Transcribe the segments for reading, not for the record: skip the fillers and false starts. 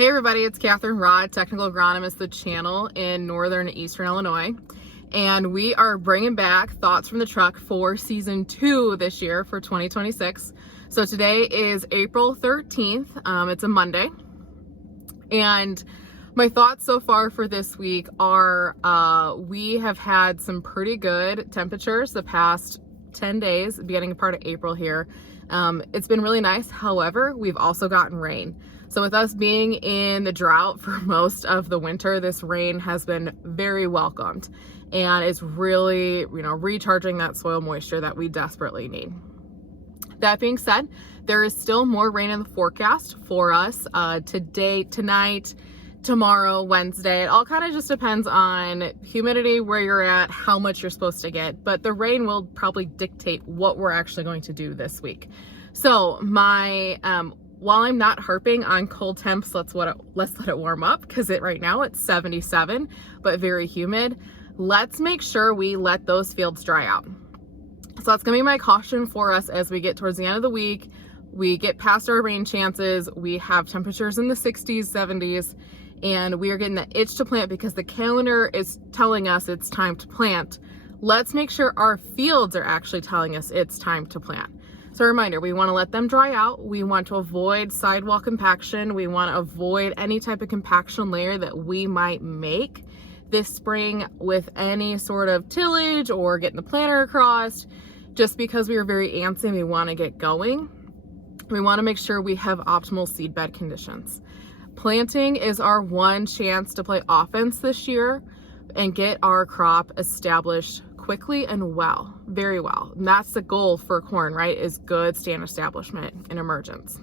Hey everybody, it's Katherine Rod, Technical Agronomist, the channel in northern and eastern Illinois. And we are bringing back Thoughts from the Truck for season 2 this year for 2026. So today is April 13th. It's a Monday. And my thoughts so far for this week are we have had some pretty good temperatures the past 10 days, beginning part of April here. It's been really nice. However, we've also gotten rain. So with us being in the drought for most of the winter, this rain has been very welcomed, and it's really, recharging that soil moisture that we desperately need. That being said, there is still more rain in the forecast for us today, tonight, tomorrow, Wednesday. It all kind of just depends on humidity, where you're at, how much you're supposed to get, but the rain will probably dictate what we're actually going to do this week. So while I'm not harping on cold temps, let's let it warm up, because right now it's 77, but very humid. Let's make sure we let those fields dry out. So that's gonna be my caution for us as we get towards the end of the week. We get past our rain chances. We have temperatures in the 60s, 70s, and we are getting that itch to plant because the calendar is telling us it's time to plant. Let's make sure our fields are actually telling us it's time to plant. So a reminder, we want to let them dry out. We want to avoid sidewall compaction. We want to avoid any type of compaction layer that we might make this spring with any sort of tillage or getting the planter across, just because we are very antsy and we want to get going. We want to make sure we have optimal seed bed conditions. Planting is our one chance to play offense this year and get our crop established quickly and well, very well. And that's the goal for corn, right? Is good stand establishment and emergence.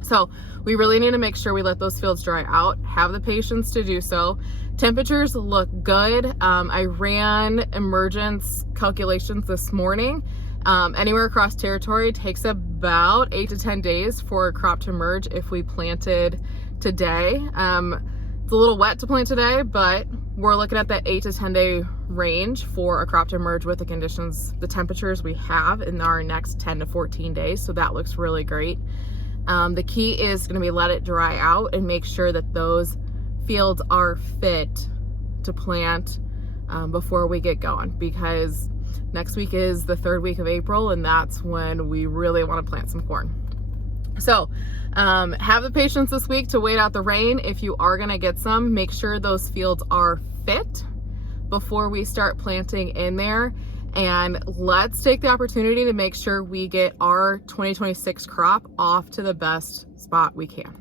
So we really need to make sure we let those fields dry out, have the patience to do so. Temperatures look good. I ran emergence calculations this morning. Anywhere across territory takes about 8 to 10 days for a crop to emerge if we planted today. It's a little wet to plant today, but we're looking at that 8 to 10 day range for a crop to emerge with the conditions, the temperatures we have in our next 10 to 14 days. So that looks really great. The key is going to be let it dry out and make sure that those fields are fit to plant before we get going, because next week is the 3rd week of April, and that's when we really want to plant some corn. So have the patience this week to wait out the rain. If you are going to get some, make sure those fields are fit before we start planting in there. And let's take the opportunity to make sure we get our 2026 crop off to the best spot we can.